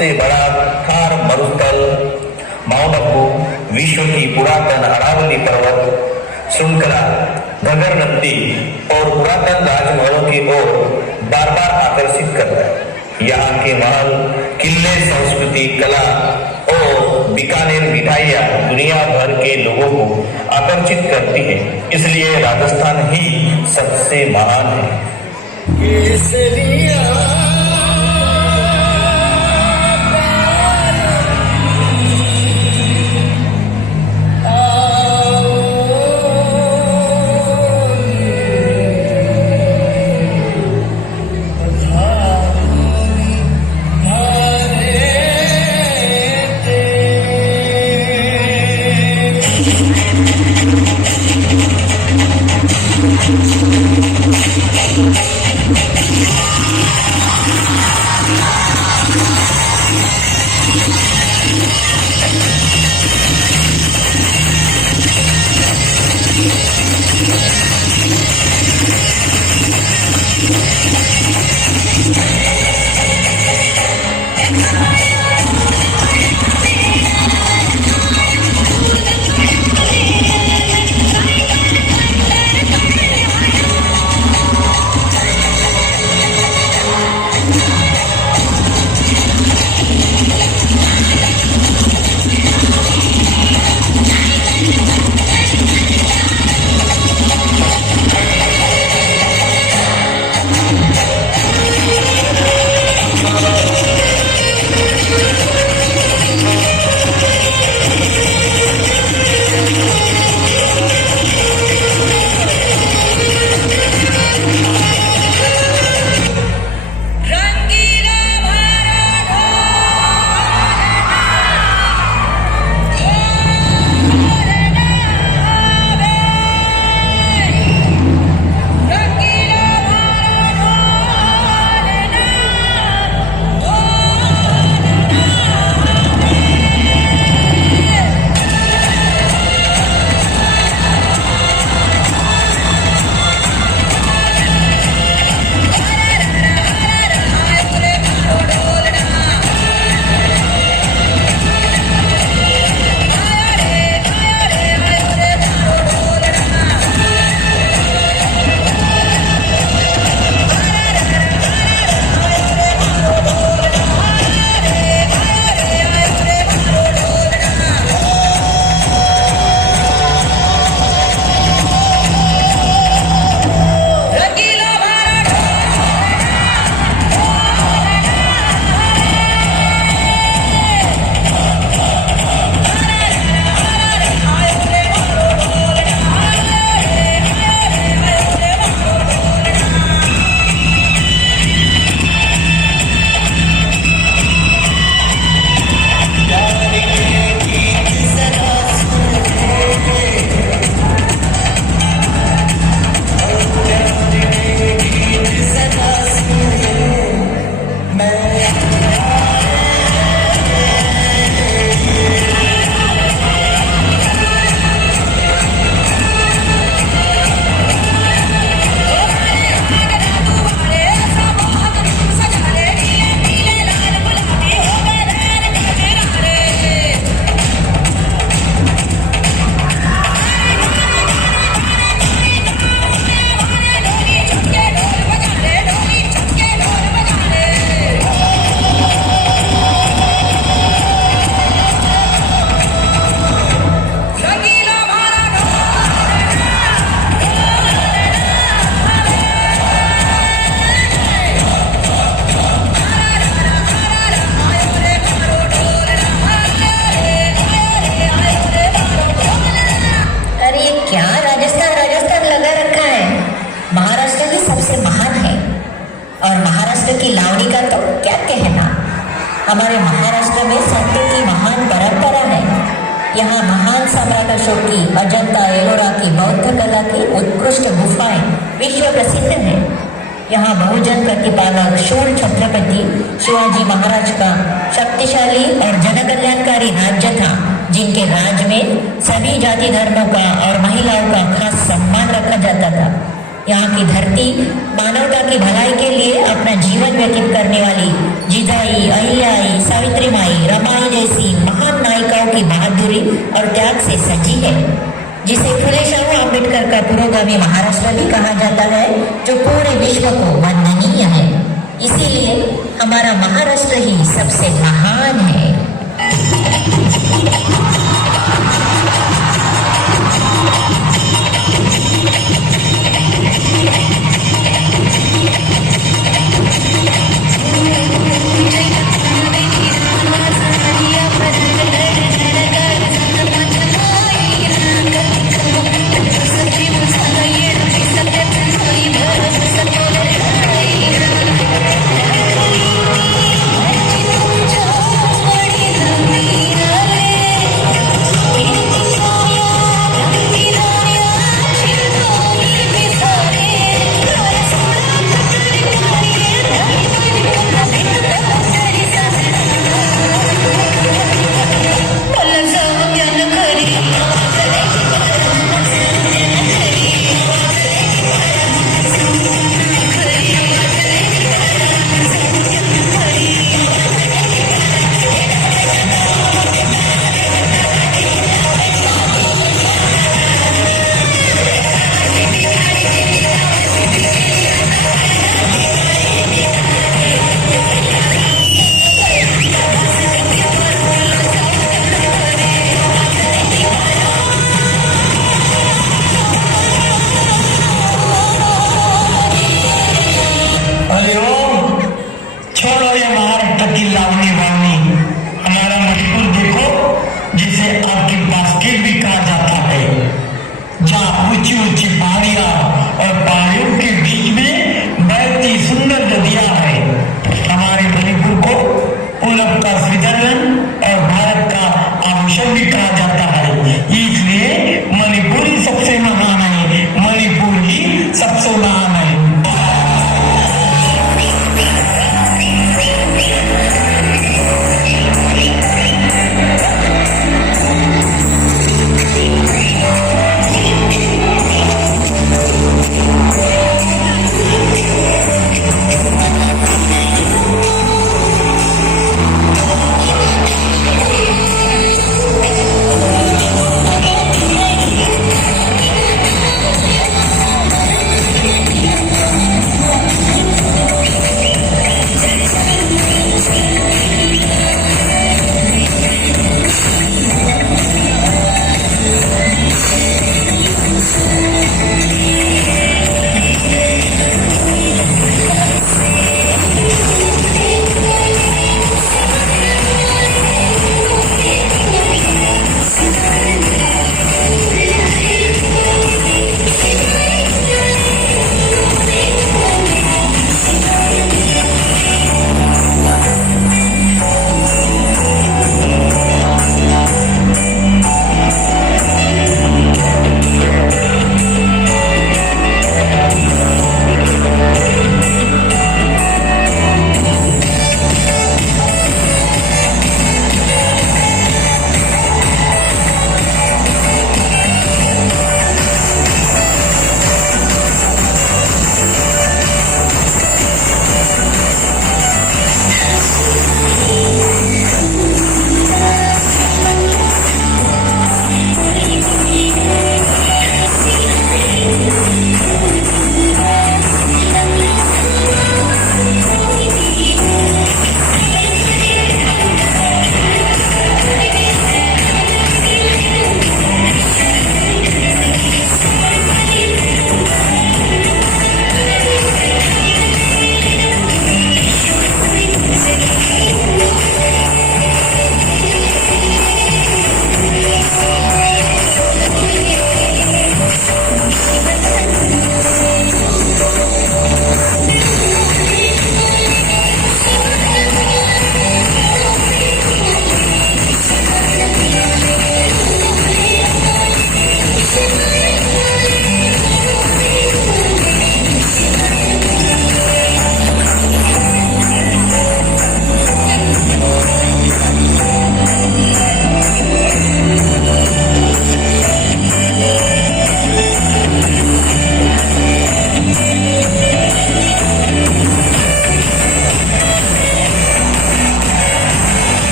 सबसे बड़ा थार मरुस्थल माउंट आबू, विश्व की पुरातन अरावली पर्वत श्रृंखला, घगर नदी और पुरातन राजमहलों की ओर बार बार आकर्षित करता है। यहाँ के महल, किले, संस्कृति, कला और बीकानेर मिठाइयाँ दुनिया भर के लोगों को आकर्षित करती है। इसलिए राजस्थान ही सबसे महान है। हमारे महाराष्ट्र में संतों की महान परंपरा है। यहाँ महान सम्राट अशोक की अजंता एलोरा की बौद्ध कला की उत्कृष्ट गुफाएं विश्व प्रसिद्ध है। यहाँ बहुजन प्रतिपालक शूर छत्रपति शिवाजी महाराज का शक्तिशाली और जनकल्याणकारी राज्य था, जिनके राज में सभी जाति धर्मों का और महिलाओं का खास सम्मान रखा जाता था। यहाँ की धरती मानवता की भलाई के लिए अपना जीवन व्यतीत करने वाली जिजाई, अहिल्याई, सावित्री पुरोगामी महाराष्ट्र भी कहा जाता है, जो पूरे विश्व को वंदनीय है। इसीलिए हमारा महाराष्ट्र ही सबसे महान है।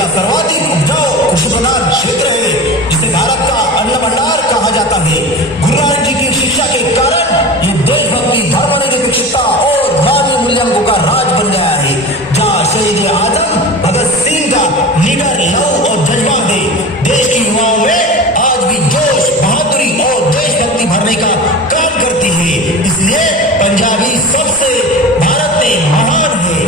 का सर्वाधिक उपजाऊ कृषि प्रधान क्षेत्र है, जिसे भारत का अन्न भंडार कहा जाता है। गुरु नानक जी की शिक्षा के कारण ये देशभक्ति, धर्मनिरपेक्षता और धार्मिक मूल्यों का राज बन गया है, जहाँ शहीद आजम भगत सिंह का निडर लव और जज्बा है। देश की युवाओं में आज भी जोश, बहादुरी और देशभक्ति भरने का काम करती है। इसलिए पंजाबी सबसे भारत में महान है।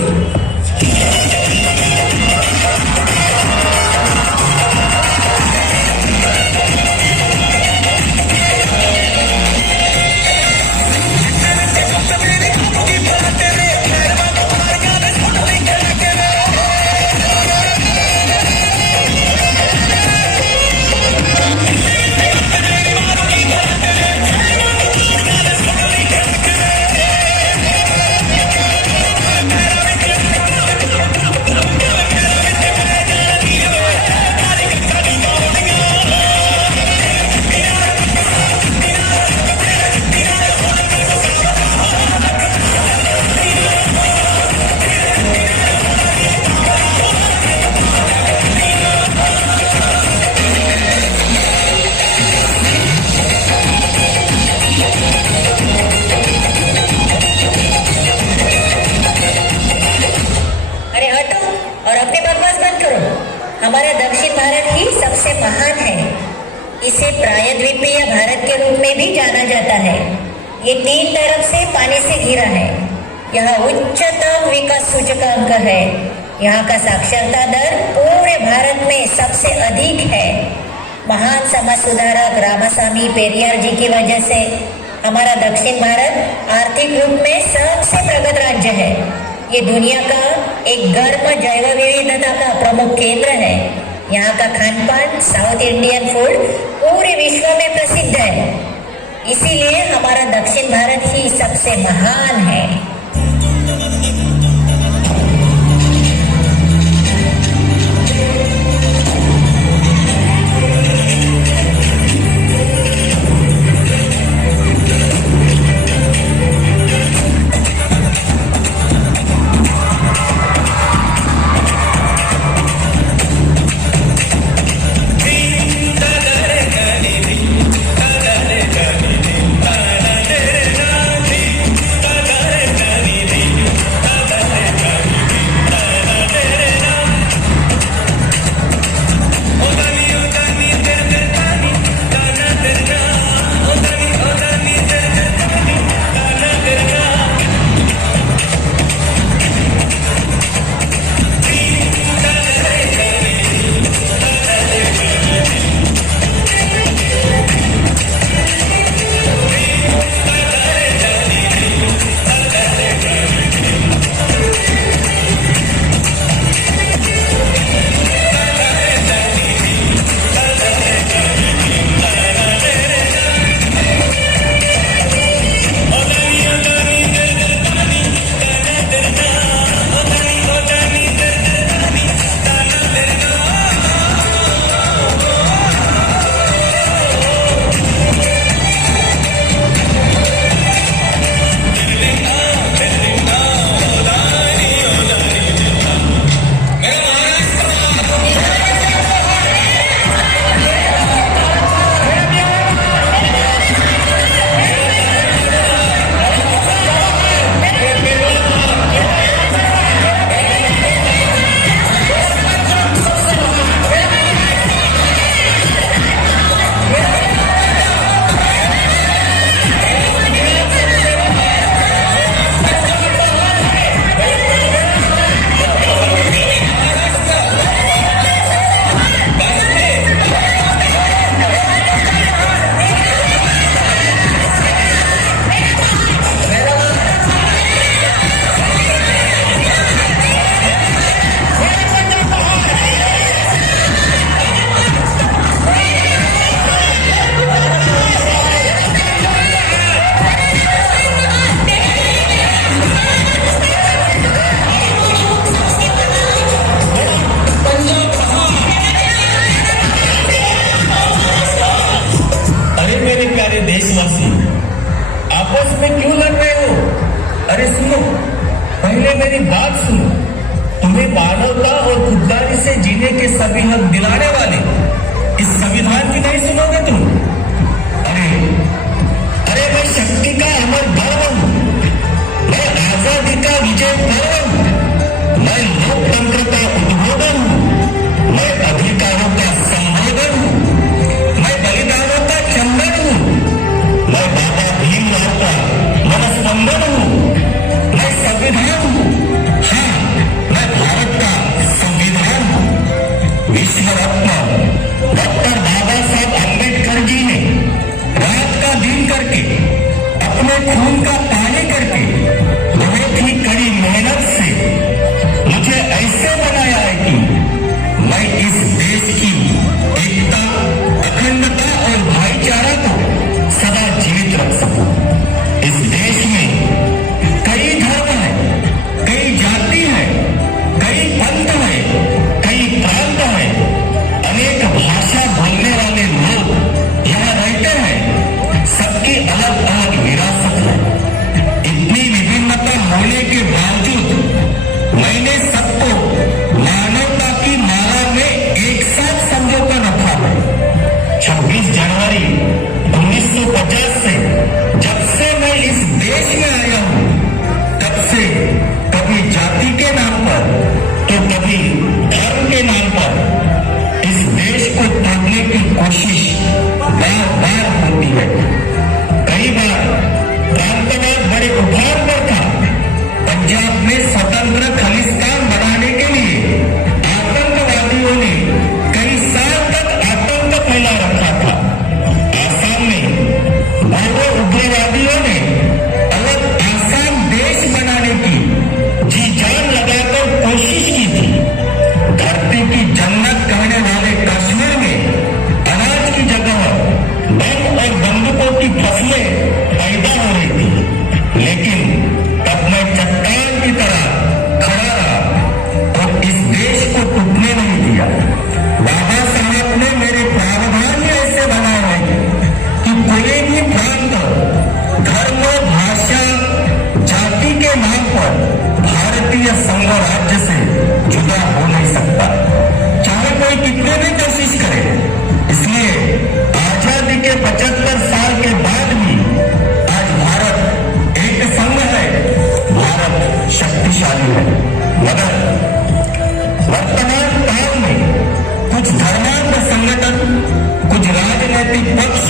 हमारा दक्षिण भारत ही सबसे महान है। इसे प्रायद्वीपीय भारत के रूप में भी जाना जाता है। ये 3 तरफ से पानी से घिरा है। यह उच्चतम विकास सूचकांक है। यहाँ का साक्षरता दर पूरे भारत में सबसे अधिक है। महान समाज सुधारक रामास्वामी पेरियार जी की वजह से हमारा दक्षिण भारत आर्थिक रूप में सबसे प्रगत राज्य है। ये दुनिया का एक गर्म जैव विविधता का प्रमुख केंद्र है। यहाँ का खान पान साउथ इंडियन फूड पूरे विश्व में प्रसिद्ध है। इसीलिए हमारा दक्षिण भारत ही सबसे महान है। जीने के सभी हक दिलाने वाले इस संविधान की नहीं सुनोगे तुम? अरे मैं शक्ति का अमर गर्व हूं, मैं आजादी का विजय पर्व हूं, मैं लोकतंत्र का उद्बोधन हूं, मैं अधिकारों का संबोधन हूं, मैं बलिदानों का चंदन हूं, मैं बाबा भीमराव का मनस्पंदन हूं, मैं संविधान हूं, हाँ मैं भारत का संविधान हूं। विश्व रत्न डॉक्टर बाबा साहब अम्बेडकर जी ने रात का दिन करके अपने खून का पानी करके बहुत ही कड़ी मेहनत से मुझे ऐसे बनाया है कि मैं इस देश की एकता, अखंडता और भाईचारा को सदा जीवित रख सकूं। इस देश में कई धर्म है, कई जाति है, कई पंथ है, कई प्रांत है, अनेक भाषा बोलने वाले लोग यहाँ रहते हैं, सबकी अलग अलग विरासत है। इतनी विभिन्नता होने के बावजूद मैंने सबको मानवता की माला में एक साथ समझौता रखा है। 26 जनवरी 1950 से जब से मैं इस देश में आया हूं, तब से कभी जाति के नाम पर तो कभी धर्म के नाम पर इस देश को तोड़ने की कोशिश बार बार होती है। कई बार प्रांतवाद बड़े उभार पर था। पंजाब में स्वतंत्र खालिस्तान बनाने के लिए आतंकवादियों ने कई साल तक आतंक फैला रखा था। आसाम में बोडो उग्रवादियों ने अलग आसाम देश बनाने की जी जान लगाकर कोशिश की थी। धरती की जन्नत कहने वाले कश्मीर में अनाज की जगह बम और बंदूकों की फसलें पैदा हो रही थी, लेकिन तब मैं चट्टान की तरह खड़ा रहा और इस देश को टूटने नहीं दिया। बाबा साहब ने मेरे प्रावधान में ऐसे बनाए हैं कि कोई भी प्रांत, धर्म, भाषा, जाति के नाम पर भारतीय संघ राज्य से जुदा हो नहीं सकता, चाहे कोई कितने भी कोशिश करे। इसलिए आजादी के 75 साल के बाद भी आज भारत एक संघ है, भारत शक्तिशाली है। मगर वर्तमान काल में कुछ धर्मांध संगठन, कुछ राजनीतिक पक्ष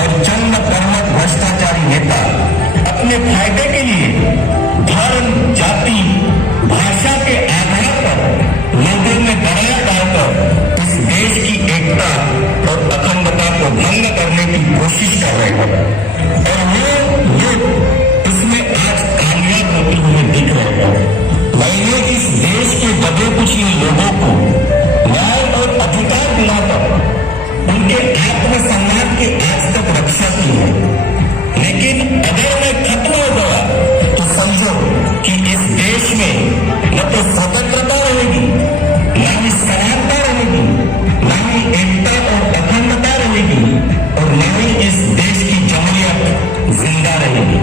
और चंद प्रमुख भ्रष्टाचारी नेता अपने फायदे के लिए धर्म, जाति, भाषा के आधार पर लोगों में दरार डालकर इस देश की एकता और अखंडता को भंग करने की कोशिश कर रहे हैं और वो लोग इसमें आज कामयाब होते हुए दिख रहे हैं। मैंने इस देश के दबे कुचले लोगों को न्याय और अधिकार दिलाकर उनके आत्मसम्मान की आज तक रक्षा की है। लेकिन अगर मैं खत्म हो गया तो समझो कि इस देश में न तो स्वतंत्रता रहेगी, न ही समानता रहेगी, न ही एकता और अखंडता रहेगी और न ही इस देश की जमहूरियत जिंदा रहेगी।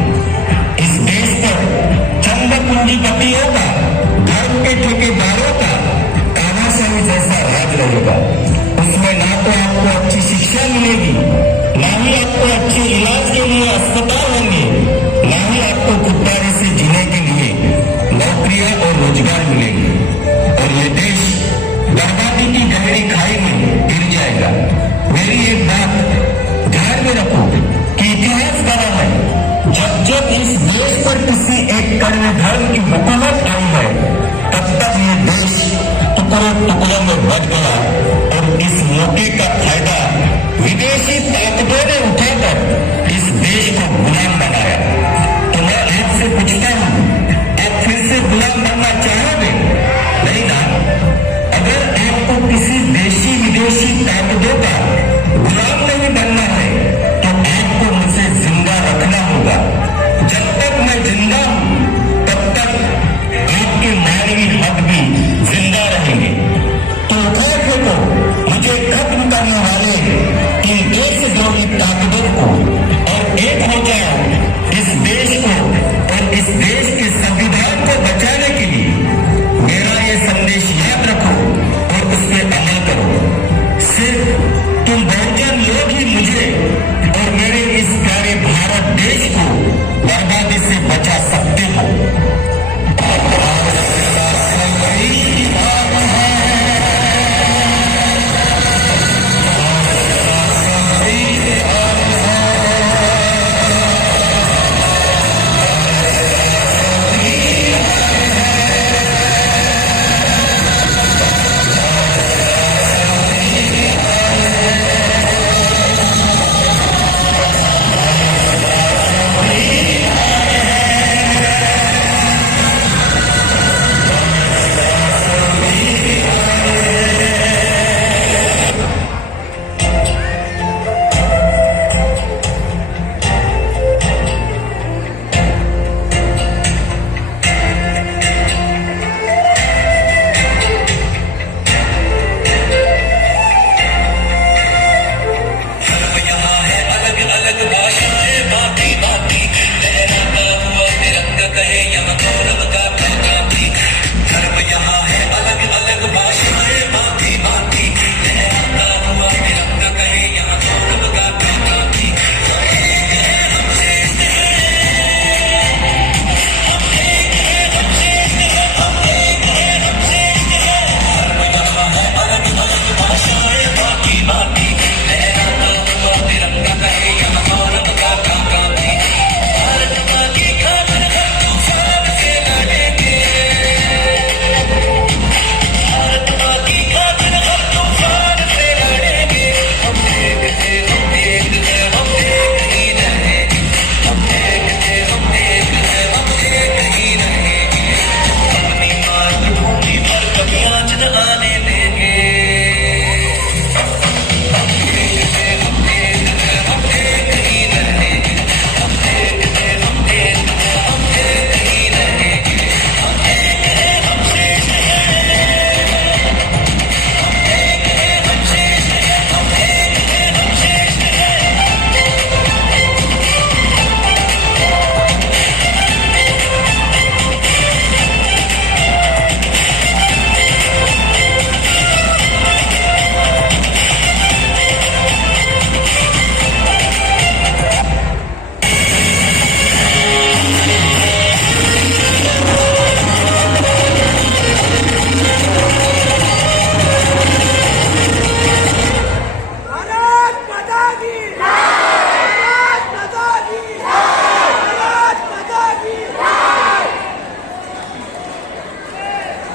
इस देश पर चंद पूंजीपतियों का, धर्म के ठेकेदारों का तानाशाही जैसा राज रहेगा। उसमें ना तो आपको अच्छी शिक्षा मिलेगी, ना ही आपको अच्छे इलाज के लिए अस्पताल होंगे, ना ही आपको खुददारी से जीने के लिए नौकरियां और रोजगार मिलेंगे और ये देश बर्बादी की गहरी खाई में गिर जाएगा। मेरी एक बात ध्यान में रखो कि इतिहास बड़ा है। जब जब इस देश पर किसी एक कड़वे धर्म की हुकूमत आई है, तब तक ये देश टुकड़ों टुकड़ों में बट गया